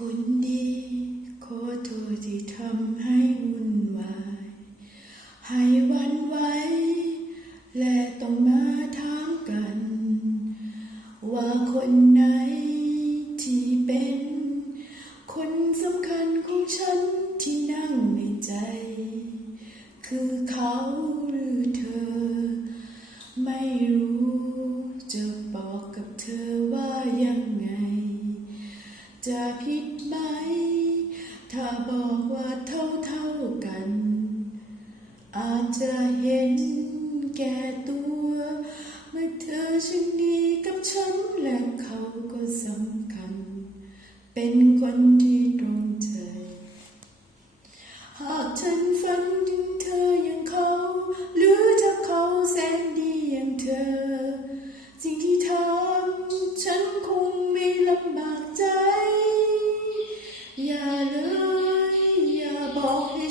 คนดี ขอโทษที่ทำให้วุ่นวาย ให้วันไหว และต้องมาถามกัน ว่าคนไหนที่เป็น คนสำคัญของฉันที่นั่งในใจ คือเขา จะผิดไหม ถ้าบอกว่าเท่าเท่ากัน อาจจะเห็นแก่ตัว เมื่อเธอช่างดีกับฉันและเขาก็สำคัญ เป็นคนที่ตรงใจ หากฉันฝันถึงเธออย่างเขาหรื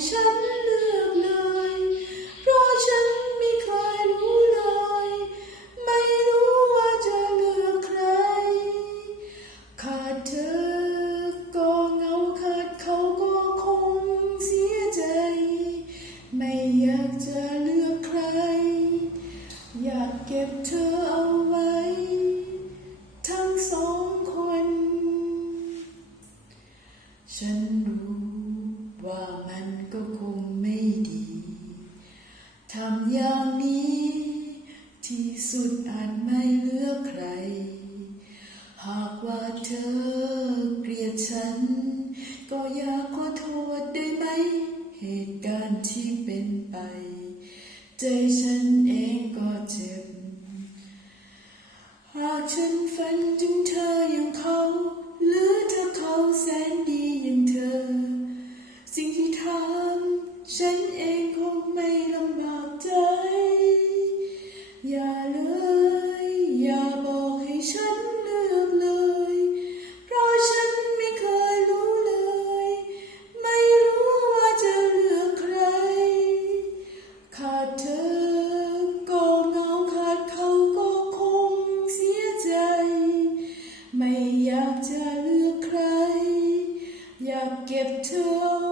ฉันเลือกเลย เพราะฉันไม่เคยรู้เลย ไม่รู้ว่าจะเลือกใคร ขาดเธอก็เหงาขาดเขาก็คงเสียใจ ไม่อยากจะเลือกใคร อยากเก็บเธอ ก็คงไม่ดีทำอย่างนี้ ที่สุดอาจไม่เหลือกใคร หากว่าเธอเกลียดฉัน ก็อยากขอโทษได้ไหม เหตุการณ์ที่เป็นไป ใจฉัน สิ่งที่ทำฉันเองคงไม่ลำบากใจ อย่าเลย อย่าบอกให้ฉันเลือกเลย เพราะฉันไม่เคยรู้เลย ไม่รู้ว่าจะเลือกใคร ขาดเธอก็เหงาขาดเขาก็คงเสียใจ ไม่อยากจะเลือกใคร อยากเก็บเธอ